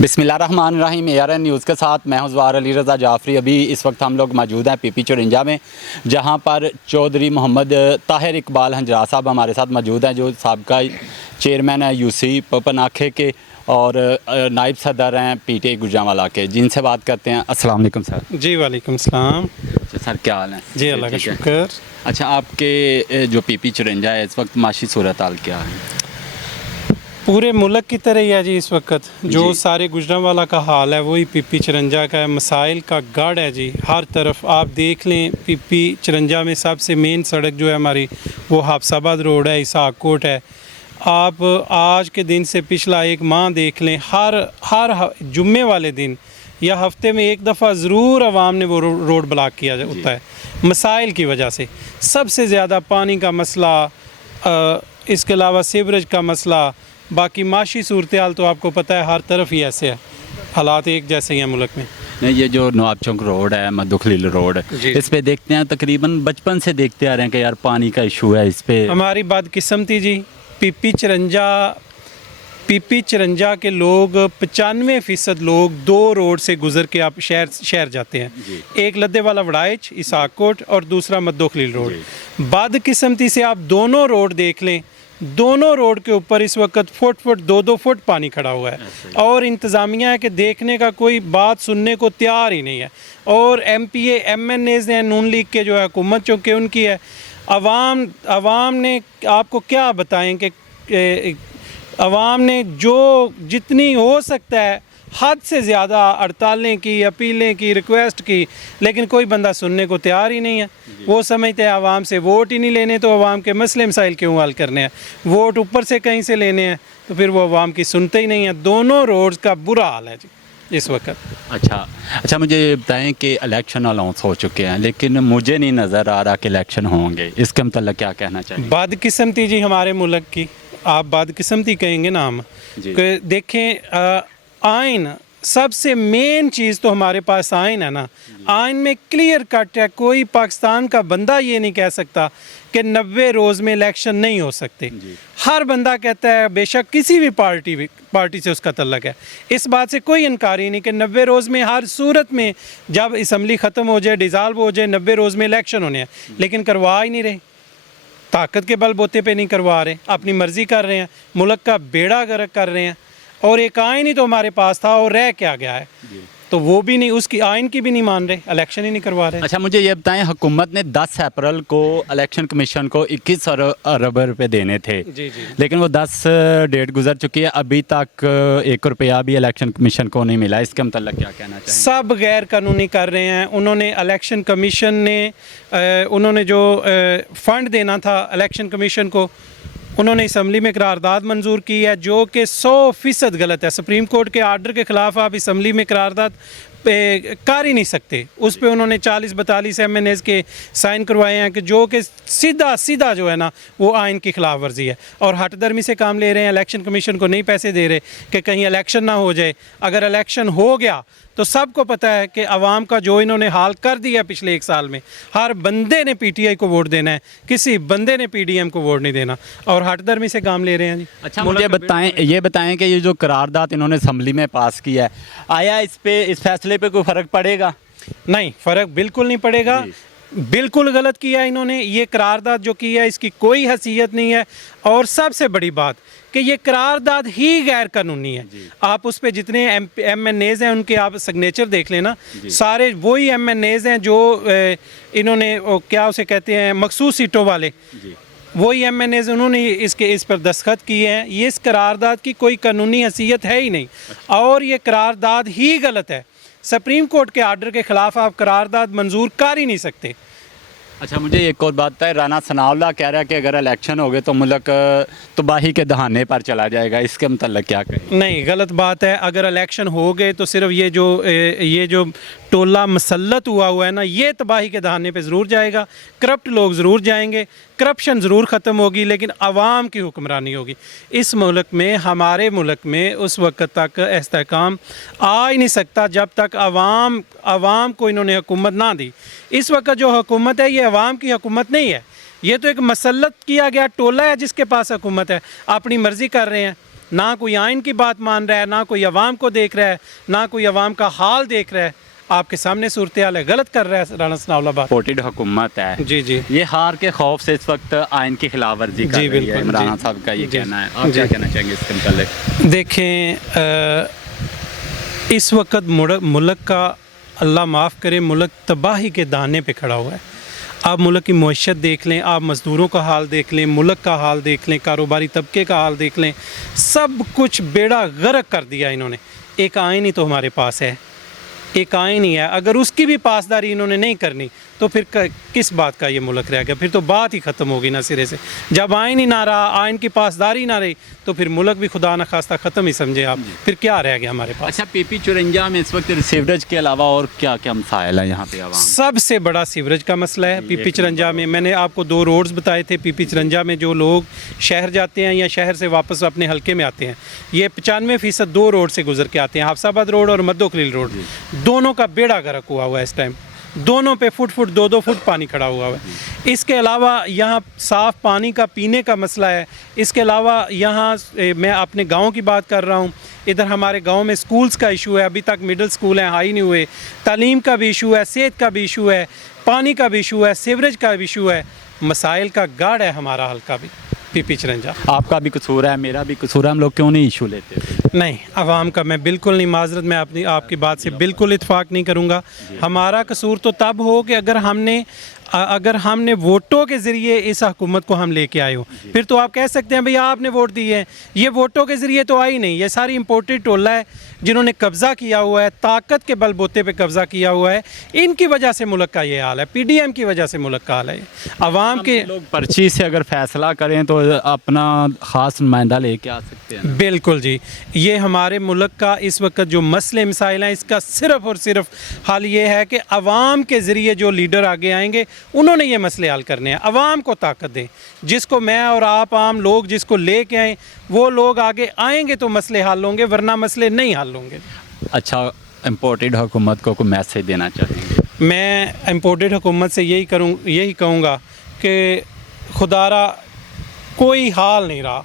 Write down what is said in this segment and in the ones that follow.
बिस्मिल्लाहिर्रहमानिर्रहीम। ARN news के साथ मैं हूं ज़वार अली रज़ा जाफ़री। अभी इस वक्त हम लोग मौजूद हैं PP चुरंजा में, जहां पर चौधरी मोहम्मद ताहिर इकबाल हंजरा साहब हमारे साथ मौजूद हैं, जो साबिक़ा चेयरमैन है UC पनाखे के और नायब सदर हैं PTI गुजरांवाला के। जिनसे बात करते हैं। अस्सलाम वालेकुम सर। जी वालेकुम सलाम। अच्छा सर, क्या हाल है? जी अल्लाह का शुक्र। अच्छा, आपके जो PP चुरंजा है इस वक्त माशी सूरत हाल क्या है? पूरे मुल्क की तरह ही है जी इस वक्त। जो जी। सारे गुजरांवाला का हाल है वही PP चुरंजा का है। मसाइल का गढ़ है जी, हर तरफ आप देख लें। PP चुरंजा में सबसे मेन सड़क जो है हमारी वो हाफसाबाद रोड है, इसहाक कोट है। आप आज के दिन से पिछला एक माह देख लें, हर जुम्मे वाले दिन या हफ्ते में एक दफ़ा ज़रूर आवाम ने वो रोड ब्लॉक किया होता है मसाइल की वजह से। सबसे ज़्यादा पानी का मसला, इसके अलावा सीवरेज का मसला, बाकी माशी सूरत हाल तो आपको पता है हर तरफ ही ऐसे है, हालात एक जैसे ही हैं मुल्क में। नहीं, ये जो नवाब चौक रोड है, मद्दू खलील रोड, इस पे देखते हैं तकरीबन बचपन से देखते आ रहे हैं कि यार पानी का इशू है इस पे। हमारी बदकिस्मती जी, PP चुरंजा के लोग 95% लोग दो रोड से गुजर के आप शहर जाते हैं। एक लद्दे वाला वड़ाइच इसहाक कोट और दूसरा मद्दू खलील रोड। बदकिस्मती से आप दोनों रोड देख लें, दोनों रोड के ऊपर इस वक्त फुट 2-2 फुट पानी खड़ा हुआ है और इंतज़ामिया है कि देखने का कोई बात सुनने को तैयार ही नहीं है। और MPA MNAs हैं नून लीग के जो है हुकूमत चूँकि उनकी है। अवाम ने आपको क्या बताएं कि अवाम ने जो जितनी हो सकता है हद से ज़्यादा हड़तालें की, अपीलें की, रिक्वेस्ट की, लेकिन कोई बंदा सुनने को तैयार ही नहीं है। वो समझते हैं आवाम से वोट ही नहीं लेने तो आवाम के मसले मसाइल क्यों हल करने हैं, वोट ऊपर से कहीं से लेने हैं, तो फिर वो आवाम की सुनते ही नहीं है। दोनों रोड्स का बुरा हाल है जी इस वक्त। अच्छा, मुझे ये बताएं कि इलेक्शन अनाउंस हो चुके हैं, लेकिन मुझे नहीं नज़र आ रहा कि इलेक्शन होंगे। इसके मतलब क्या कहना चाहिए? बदकिस्मती जी हमारे मुल्क की, आप बदकिस्मती कहेंगे ना हम कि देखें, आइन सबसे मेन चीज़ तो हमारे पास आइन है ना। आइन में क्लियर कट है, कोई पाकिस्तान का बंदा ये नहीं कह सकता कि 90 रोज़ में इलेक्शन नहीं हो सकते। हर बंदा कहता है, बेशक किसी भी पार्टी से उसका तल्लक है, इस बात से कोई इनकार ही नहीं कि 90 रोज़ में हर सूरत में जब असम्बली ख़त्म हो जाए, डिज़ाल्व हो जाए, 90 रोज़ में इलेक्शन होने हैं, लेकिन करवा ही नहीं रहे। ताकत के बलबूते पे नहीं करवा रहे, अपनी मर्ज़ी कर रहे हैं, मुल्क का बेड़ा गर्क कर रहे हैं। और एक आइन ही तो हमारे पास था और रह क्या गया है, तो वो भी नहीं, उसकी आइन की भी नहीं मान रहे, इलेक्शन ही नहीं करवा रहे। अच्छा, मुझे ये बताएं, हुकूमत ने 10 अप्रैल को इलेक्शन कमीशन को 21 अरब रुपए देने थे। जी। लेकिन वो 10 डेट गुजर चुकी है, अभी तक 1 रुपया भी इलेक्शन कमीशन को नहीं मिला। इसके मतलब क्या कहना चाहिए? सब गैर कानूनी कर रहे हैं। उन्होंने इलेक्शन कमीशन ने उन्होंने जो फ़ंड देना था इलेक्शन कमीशन को, उन्होंने असम्बली में करारदाद मंजूर की है जो कि 100% गलत है। सुप्रीम कोर्ट के आर्डर के ख़िलाफ़ आप असम्बली में करारदाद कर ही नहीं सकते। उस पे उन्होंने 40-42 MNAs के साइन करवाए हैं कि जो कि सीधा जो है ना वो आइन की खिलाफ वर्जी है। और हटदर्मी से काम ले रहे हैं, इलेक्शन कमीशन को नहीं पैसे दे रहे कि कहीं इलेक्शन ना हो जाए। अगर इलेक्शन हो गया तो सबको पता है कि आवाम का जो इन्होंने हाल कर दिया पिछले 1 साल में, हर बंदे ने PTI को वोट देना है, किसी बंदे ने PDM को वोट नहीं देना, और हटदर्मी से काम ले रहे हैं जी। अच्छा, मुझे ये बताएं कि ये जो करारदाद इन्होंने असम्बली में पास किया है, आया इस फैसले पे कोई फ़र्क पड़ेगा? नहीं, फ़र्क बिल्कुल नहीं पड़ेगा। बिल्कुल गलत किया इन्होंने। ये करारदाद जो की है इसकी कोई हैसियत नहीं है। और सबसे बड़ी बात कि ये करारदाद ही गैर कानूनी है। आप उस पे जितने MNAs हैं उनके आप सिग्नेचर देख लेना, सारे वही MNAs हैं जो इन्होंने क्या उसे कहते हैं मखसूस सीटों वाले, वही MNAs उन्होंने इस पर दस्तखत किए हैं। ये इस करारदाद की कोई कानूनी हैसियत है ही नहीं और ये करारदाद ही गलत है। सुप्रीम कोर्ट के आर्डर के ख़िलाफ़ आप करारदाद मंजूर कर ही नहीं सकते। अच्छा, मुझे एक और बात है, राना सनाउल्लाह कह रहा है कि अगर इलेक्शन हो गए तो मुल्क तबाही के दहाने पर चला जाएगा। इसके मतलब क्या कहें? नहीं, गलत बात है। अगर इलेक्शन हो गए तो सिर्फ ये जो टोला मसल्लत हुआ है ना, ये तबाही के दहाने पे ज़रूर जाएगा। करप्ट लोग ज़रूर जाएंगे, करप्शन ज़रूर ख़त्म होगी, लेकिन आवाम की हुक्मरानी होगी। इस मुल्क में, हमारे मुल्क में उस वक्त तक इस्तेहकाम आ ही नहीं सकता जब तक आवाम को इन्होंने हुकूमत ना दी। इस वक्त जो हुकूमत है ये आवाम की हुकूमत नहीं है, ये तो एक मसल्लत किया गया टोला है जिसके पास हुकूमत है, अपनी मर्ज़ी कर रहे हैं। ना कोई आइन की बात मान रहा है, ना कोई अवाम को देख रहा है, ना कोई अवाम का हाल देख रहा है। आपके सामने सूरत हाल है, गलत कर रहा है राना सनाउल्लाह बात। सपोर्टेड हुकूमत है जी जी ये हार के खौफ से इस वक्त आइन की खिलाफ वर्जी कर जी, रही है, बिल्कुल, इमरान जी, साहब का ये जी, कहना है। आप जी। क्या कहना चाहेंगे इसके मुताल्लिक? देखें, इस वक्त मुल्क का, अल्लाह माफ़ करे, मुल्क तबाही के दाने पे खड़ा हुआ है। आप मुल्क की मईशत देख लें, आप मज़दूरों का हाल देख लें, मुल्क का हाल देख लें, कारोबारी तबके का हाल देख लें, सब कुछ बेड़ा गर्क कर दिया इन्होंने। एक आइन ही तो हमारे पास है, एक आइन ही है। अगर उसकी भी पासदारी इन्होंने नहीं करनी तो फिर किस बात का ये मुल्क रह गया? फिर तो बात ही ख़त्म होगी ना सिरे से। जब आइन ही ना रहा, आइन की पासदारी ना रही, तो फिर मुल्क भी खुदा न खास्ता ख़त्म ही समझे आप। फिर क्या रह गया हमारे पास? अच्छा, पीपी 54 में इस वक्त सीवरेज के अलावा और क्या क्या मसाइल है यहाँ पे? आवाम सबसे बड़ा सीवरेज का मसला है पीपी 54 में। मैंने आपको 2 रोड्स बताए थे पीपी 54 में, जो लोग शहर जाते हैं या शहर से वापस अपने हल्के में आते हैं, ये 95% 2 रोड से गुजर के आते हैं, हाफसाबाद रोड और मद्दो खलील रोड। दोनों का बेड़ा गर्क हुआ है इस टाइम, दोनों पे फुट 2-2 फुट पानी खड़ा हुआ है। इसके अलावा यहाँ साफ़ पानी का पीने का मसला है। इसके अलावा यहाँ मैं अपने गांव की बात कर रहा हूँ, इधर हमारे गांव में स्कूल्स का इशू है, अभी तक मिडिल स्कूल हैं हाई नहीं हुए। तालीम का भी इशू है, सेहत का भी इशू है, पानी का भी इशू है, सीवरेज का भी इशू है। मसाइल का गाढ़ है हमारा हल्का भी, पीपी 54। आपका भी कसूर है, मेरा भी कसूर है, हम लोग क्यों नहीं इशू लेते? नहीं, आवाम का मैं बिल्कुल नहीं, माजरत मैं अपनी आपकी बात से बिल्कुल इत्फाक नहीं करूँगा। हमारा कसूर तो तब हो कि अगर हमने वोटों के ज़रिए इस हुकूमत को हम लेके आए हो, फिर तो आप कह सकते हैं भैया आपने वोट दिए हैं। ये वोटों के ज़रिए तो आई नहीं, ये सारी इम्पोर्टेड टोला है जिन्होंने कब्ज़ा किया हुआ है, ताकत के बलबूते पे कब्ज़ा किया हुआ है। इनकी वजह से मुल्क का ये हाल है, PDM की वजह से मुल्क का हाल है। अवाम के लोग पर्ची से अगर फैसला करें तो अपना ख़ास नुमाइंदा लेके आ सकते हैं। बिल्कुल जी, ये हमारे मुल्क का इस वक्त जो मसले मसाइल हैं, इसका सिर्फ़ और सिर्फ हल ये है कि अवाम के ज़रिए जो लीडर आगे आएंगे उन्होंने ये मसले हल करने हैं। अवाम को ताकत दें, जिसको मैं और आप आम लोग जिसको लेके आएँ, वो लोग आगे आएंगे तो मसले हल होंगे, वरना मसले नहीं हल होंगे। अच्छा, इम्पोर्टेड हुकूमत को कोई मैसेज देना चाहेंगे? मैं इम्पोर्टेड हुकूमत से यही कहूँगा कि खुदारा कोई हाल नहीं रहा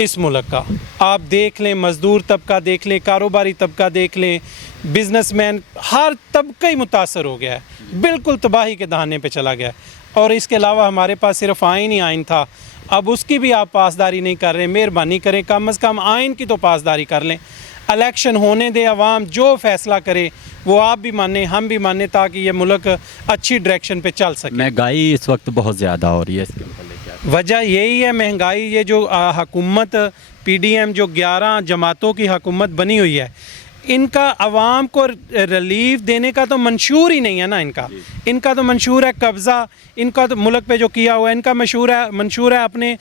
इस मुल्क का। आप देख लें, मज़दूर तबका देख लें, कारोबारी तबका देख लें, बिजनेसमैन, हर तबका ही मुतासर हो गया है, बिल्कुल तबाही के दहाने पे चला गया है। और इसके अलावा हमारे पास सिर्फ आइन ही आइन था, अब उसकी भी आप पासदारी नहीं कर रहे। मेहरबानी करें, कम अज़ कम आइन की तो पासदारी कर लें। इलेक्शन होने दे, अवाम जो फ़ैसला करे वो आप भी माने, हम भी माने, ताकि ये मुल्क अच्छी डायरेक्शन पे चल सके। महंगाई इस वक्त बहुत ज़्यादा हो रही है, इसके मुताल्लिक क्या? वजह यही है महंगाई। ये जो हुकूमत PDM जो 11 जमातों की हुकूमत बनी हुई है, इनका अवाम को रिलीफ देने का तो मंशूर ही नहीं है ना। इनका तो मंशूर है कब्ज़ा, इनका तो मुल्क पे जो किया हुआ है, इनका मंशूर है अपने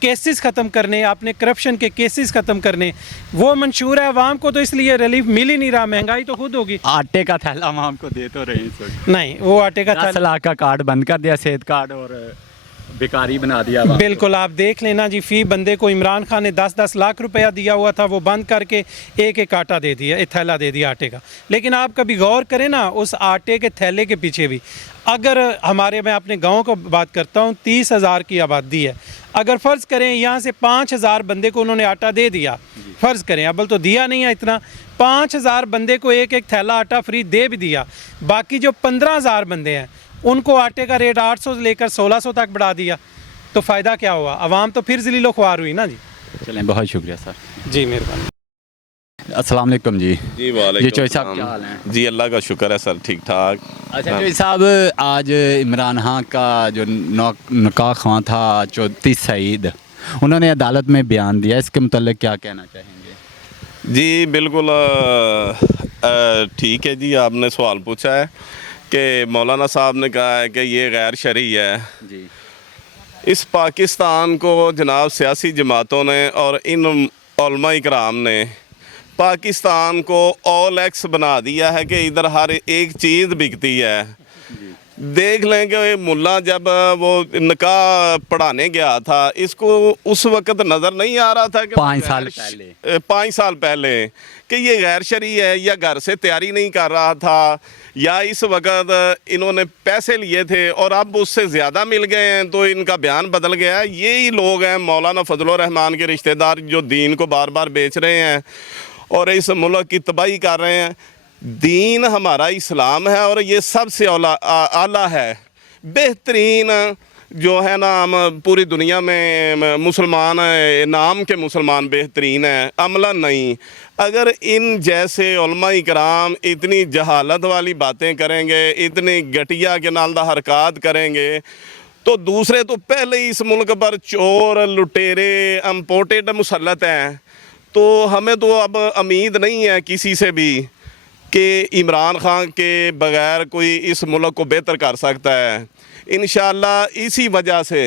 केसेस ख़त्म करने, अपने करप्शन के केसेस ख़त्म करने, वो मंशूर है। अवाम को तो इसलिए रिलीफ मिल ही नहीं रहा, महंगाई तो खुद होगी। आटे का थैला अवाम को दे तो रहे हैं इस वक्त। नहीं, वो आटे का 10 लाख का कार्ड बंद कर दिया, सेहत कार्ड, और बेकारी बना दिया अवाम को। बिल्कुल, आप देख लेना जी, फ़ी बंदे को इमरान खान ने 10-10 लाख रुपया दिया हुआ था, वो बंद करके एक आटा दे दिया, एक थैला दे दिया आटे का। लेकिन आप कभी गौर करें ना, उस आटे के थैले के पीछे भी, अगर मैं अपने गांव को बात करता हूं, 30,000 की आबादी है। अगर फ़र्ज़ करें यहाँ से 5,000 बंदे को उन्होंने आटा दे दिया, फ़र्ज़ करें, अबल तो दिया नहीं है इतना, 5,000 बंदे को एक थैला आटा फ्री दे भी दिया, बाकी जो 15,000 बंदे हैं उनको आटे का रेट 800 से लेकर 1600 तक बढ़ा दिया, तो फ़ायदा क्या हुआ? अवाम तो फिर ज़लीलो ख्वार हुई ना जी। चलें, बहुत शुक्रिया सर जी, मेहरबानी। अस्सलाम वालेकुम जी। जी वालेकुम चौधरी साहब, सलाम। क्या हाल है? जी अल्लाह का शुक्र है सर, ठीक ठाक। अच्छा चौधरी साहब, आज इमरान खान का जो निकाह ख़्वां था 34 सईद, उन्होंने अदालत में बयान दिया, इसके मुताल्लिक क्या कहना चाहेंगे? जी बिल्कुल ठीक है जी, आपने सवाल पूछा है कि मौलाना साहब ने कहा है कि ये गैर शरई है। जी, इस पाकिस्तान को जनाब सियासी जमातों ने और इन उलमा इकराम ने पाकिस्तान को ऑल एक्स बना दिया है कि इधर हर एक चीज़ बिकती है। देख लें कि मुल्ला जब वो निकाह पढ़ाने गया था, इसको उस वक्त नज़र नहीं आ रहा था कि 5 साल पहले 5 साल पहले कि ये गैर शरई है, या घर से तैयारी नहीं कर रहा था, या इस वक्त इन्होंने पैसे लिए थे और अब उससे ज़्यादा मिल गए हैं तो इनका बयान बदल गया है। यही लोग हैं मौलाना फजलुर रहमान के रिश्तेदार जो दीन को बार बार बेच रहे हैं और इस मुल्क की तबाही कर रहे हैं। दीन हमारा इस्लाम है और ये सबसे आला है, बेहतरीन जो है ना। हम पूरी दुनिया में मुसलमान नाम के मुसलमान बेहतरीन है, अमला नहीं। अगर इन जैसे उलमा इकराम इतनी जहालत वाली बातें करेंगे, इतनी घटिया के नालदा हरकत करेंगे, तो दूसरे तो पहले ही इस मुल्क पर चोर लुटेरे इम्पोर्टेड मुसल्लत हैं। तो हमें तो अब उम्मीद नहीं है किसी से भी कि इमरान खान के बगैर कोई इस मुल्क को बेहतर कर सकता है। इंशाअल्लाह इसी वजह से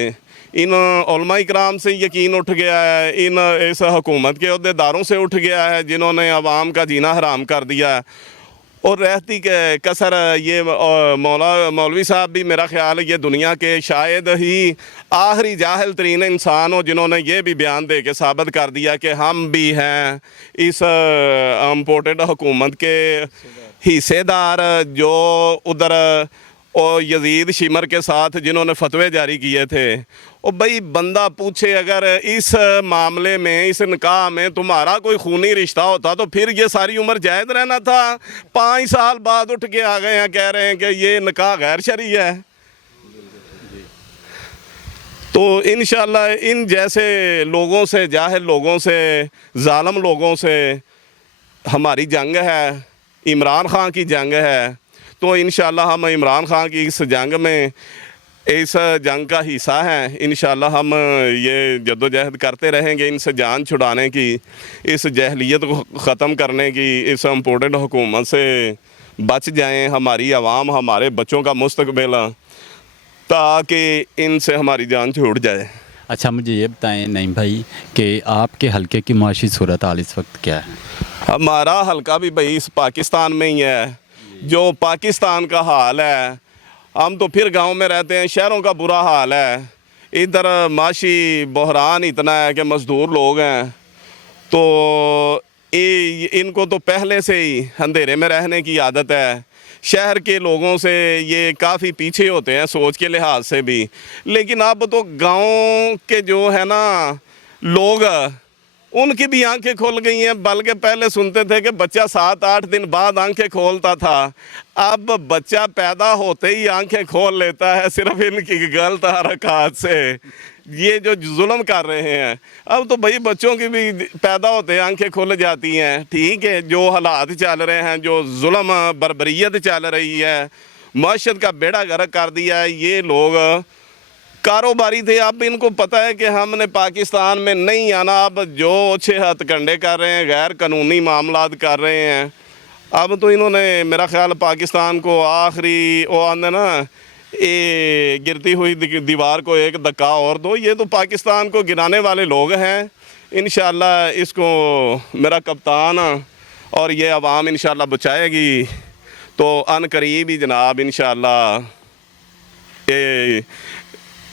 इन उलमा इकराम से यकीन उठ गया है, इन इस हुकूमत के अहदेदारों से उठ गया है जिन्होंने अवाम का जीना हराम कर दिया। और रहती के कसर ये मौलवी साहब भी मेरा ख्याल है ये दुनिया के शायद ही आखिरी जाहिल तरीन इंसान हो जिन्होंने ये भी बयान दे के साबित कर दिया कि हम भी हैं इस इम्पोर्टेड हुकूमत के हिस्सेदार, जो उधर और यजीद शिमर के साथ जिन्होंने फतवे जारी किए थे। और भाई बंदा पूछे अगर इस मामले में, इस निकाह में तुम्हारा कोई खूनी रिश्ता होता तो फिर ये सारी उम्र जायद रहना था। 5 साल बाद उठ के आ गए हैं, कह रहे हैं कि ये निकाह गैर शरई है। तो इंशाअल्लाह इन जैसे लोगों से, जाहिल लोगों से, जालिम लोगों से हमारी जंग है, इमरान खान की जंग है। तो इंशाअल्लाह हम इमरान खान की इस जंग में, इस जंग का हिस्सा हैं। इंशाअल्लाह हम ये जद्दोजहद करते रहेंगे इनसे जान छुड़ाने की, इस जहलियत को ख़त्म करने की, इस इम्पोर्टेंट हुकूमत से बच जाएं हमारी आवाम, हमारे बच्चों का मुस्तकबिल, ताकि इनसे हमारी जान छूट जाए। अच्छा मुझे ये बताएं नहीं भाई कि आपके हलके की माशी सूरत हाल इस वक्त क्या है? हमारा हलका भी भाई इस पाकिस्तान में ही है, जो पाकिस्तान का हाल है। हम तो फिर गांव में रहते हैं, शहरों का बुरा हाल है। इधर माशी बहरान इतना है कि मज़दूर लोग हैं, तो इनको तो पहले से ही अंधेरे में रहने की आदत है। शहर के लोगों से ये काफ़ी पीछे होते हैं सोच के लिहाज से भी। लेकिन अब तो गांव के जो है ना लोग, उनकी भी आंखें खुल गई हैं। बल्कि पहले सुनते थे कि बच्चा 7-8 दिन बाद आंखें खोलता था, अब बच्चा पैदा होते ही आंखें खोल लेता है, सिर्फ इनकी गलत हरकत से। ये जो जुल्म कर रहे हैं, अब तो भाई बच्चों की भी पैदा होते ही आंखें खुल जाती हैं। ठीक है, जो हालात चल रहे हैं, जो जुल्म बर्बरियत चल रही है, माशरत का बेड़ा गर्क कर दिया है। ये लोग कारोबारी थे, अब इनको पता है कि हमने पाकिस्तान में नहीं आना। अब जो 6 हथकंडे कर रहे हैं, गैर कानूनी मामलात कर रहे हैं। अब तो इन्होंने मेरा ख्याल पाकिस्तान को आखिरी वो आंदे ना, ये गिरती हुई दीवार को एक धक्का और दो। ये तो पाकिस्तान को गिराने वाले लोग हैं। इंशाअल्लाह इसको मेरा कप्तान और ये अवाम इंशाअल्लाह बचाएगी। तो अनकरीब ही जनाब इंशाअल्लाह ये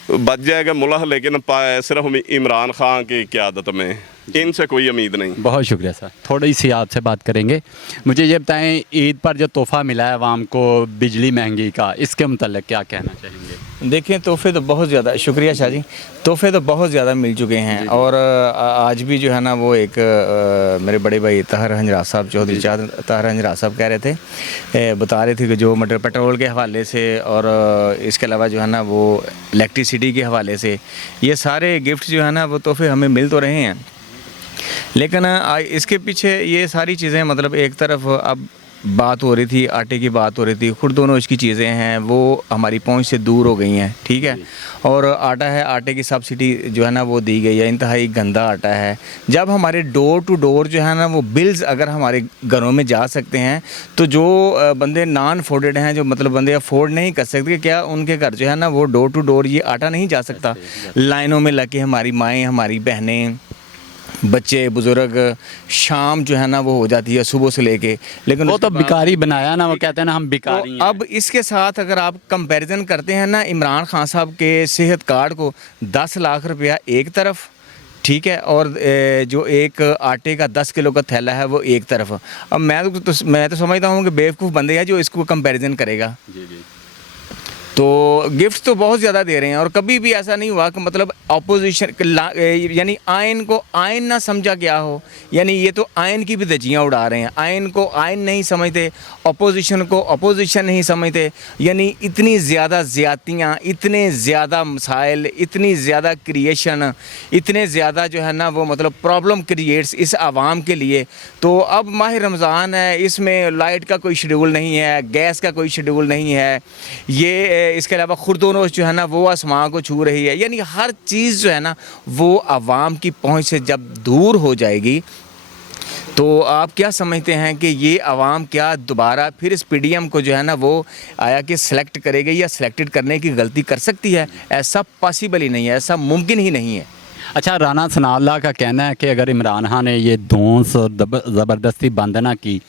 बच जाएगा मुल्क, लेकिन सिर्फ इमरान खान की क़यादत में, इनसे कोई उम्मीद नहीं। बहुत शुक्रिया सर। थोड़ी सी आपसे बात करेंगे। मुझे ये बताएं, ईद पर जो तोहफ़ा मिला है आवाम को बिजली महंगी का, इसके मुतल्लिक़ क्या कहना चाहेंगे? देखिए तोहफ़े तो बहुत ज़्यादा, शुक्रिया शाह जी, तोहफ़े तो बहुत ज़्यादा मिल चुके हैं। और आज भी जो है ना वो एक मेरे बड़े भाई ताहिर हंजरात साहब, चौधरी ताहिर हंजरात साहब कह रहे थे, बता रहे थे कि जो मतलब पेट्रोल के हवाले से और इसके अलावा जो है ना वो इलेक्ट्रिसिटी के हवाले से ये सारे गिफ्ट जो है ना वो तोहफ़े हमें मिल तो रहे हैं। लेकिन इसके पीछे ये सारी चीज़ें, मतलब एक तरफ अब बात हो रही थी, आटे की बात हो रही थी, खुद दोनों इसकी चीज़ें हैं वो हमारी पहुंच से दूर हो गई हैं। ठीक है, और आटा है, आटे की सब्सिडी जो है ना वो दी गई है, इंतहाई गंदा आटा है। जब हमारे डोर टू डोर जो है ना वो बिल्स अगर हमारे घरों में जा सकते हैं, तो जो बंदे नॉन अफोर्डेड हैं, जो मतलब बंदे अफोर्ड नहीं कर सकते, क्या उनके घर जो है ना वो डोर टू डोर ये आटा नहीं जा सकता? लाइनों में लग के हमारी माएँ, हमारी बहनें बच्चे बुज़ुर्ग शाम जो है ना वो हो जाती है सुबह से लेके, लेकिन वो तो उसके बाद- भिखारी बनाया ना, वो कहते हैं ना हम भिखारी तो हैं। अब इसके साथ अगर आप कंपैरिजन करते हैं ना, इमरान खान साहब के सेहत कार्ड को 10 लाख रुपया एक तरफ, ठीक है, और जो एक आटे का 10 किलो का थैला है वो एक तरफ। अब मैं तो समझता हूँ कि बेवकूफ़ बंदे हैं जो इसको कंपैरिजन करेगा। जी जी। तो गिफ्ट तो बहुत ज़्यादा दे रहे हैं, और कभी भी ऐसा नहीं हुआ कि मतलब अपोजिशन यानी आयन को आयन ना समझा गया हो, यानी ये तो आयन की भी धज्जियाँ उड़ा रहे हैं, आयन को आयन नहीं समझते, अपोजिशन को अपोजिशन नहीं समझते, यानी इतनी ज़्यादा ज़्यादतियाँ, इतने ज़्यादा मसाइल, इतनी ज़्यादा क्रिएशन, इतने ज़्यादा जो है ना वो मतलब प्रॉब्लम क्रिएट्स इस आवाम के लिए। तो अब माह रमज़ान है, इसमें लाइट का कोई शेड्यूल नहीं है, गैस का कोई शेड्यूल नहीं है, ये इसके अलावा खुर्दोनोश जो है ना वो आसमां को छू रही है, यानी हर चीज़ जो है ना वो आवाम की पहुंच से जब दूर हो जाएगी, तो आप क्या समझते हैं कि ये आवाम क्या दोबारा फिर इस पीडीएम को जो है ना वो आया कि सिलेक्ट करेगी या सिलेक्टेड करने की गलती कर सकती है? ऐसा पॉसिबल ही नहीं है, ऐसा मुमकिन ही नहीं है। अच्छा, राना सनाउल्लाह का कहना है कि अगर इमरान खान ने ये धौंस और ज़बरदस्ती बंद ना की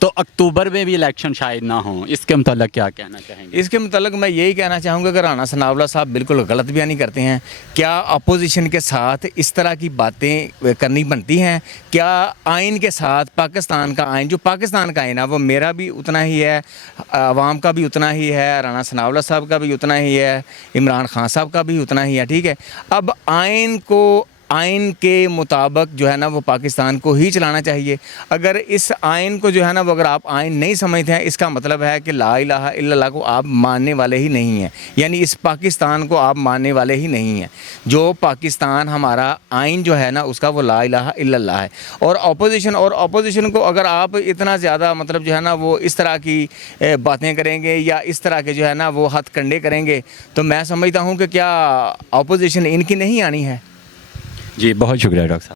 तो अक्टूबर में भी इलेक्शन शायद ना हो, इसके मतलब क्या कहना चाहेंगे? इसके मतलब मैं यही कहना चाहूँगा कि राना सनाउल्लाह साहब बिल्कुल गलत बयानी करते हैं। क्या अपोजिशन के साथ इस तरह की बातें करनी बनती हैं? क्या आइन के साथ पाकिस्तान का आइन, जो पाकिस्तान का आइन है वो मेरा भी उतना ही है, आवाम का भी उतना ही है, राना सनाउल्लाह साहब का भी उतना ही है, इमरान खान साहब का भी उतना ही है, ठीक है। अब आइन के मुताबिक जो है ना वो पाकिस्तान को ही चलाना चाहिए। अगर इस आइन को जो है ना वो अगर आप आइन नहीं समझते हैं, इसका मतलब है कि ला इलाहा इल्लल्लाह को आप मानने वाले ही नहीं हैं, यानी इस पाकिस्तान को आप मानने वाले ही नहीं हैं। जो पाकिस्तान हमारा आइन जो है ना उसका वो ला इलाहा इल्लल्लाह है। और अपोजिशन को अगर आप इतना ज़्यादा मतलब जो है ना वो इस तरह की बातें करेंगे या इस तरह के जो है ना वो हथकंडे करेंगे, तो मैं समझता हूँ कि क्या अपोजिशन इनकी नहीं आनी है। जी बहुत शुक्रिया डॉक्टर साहब।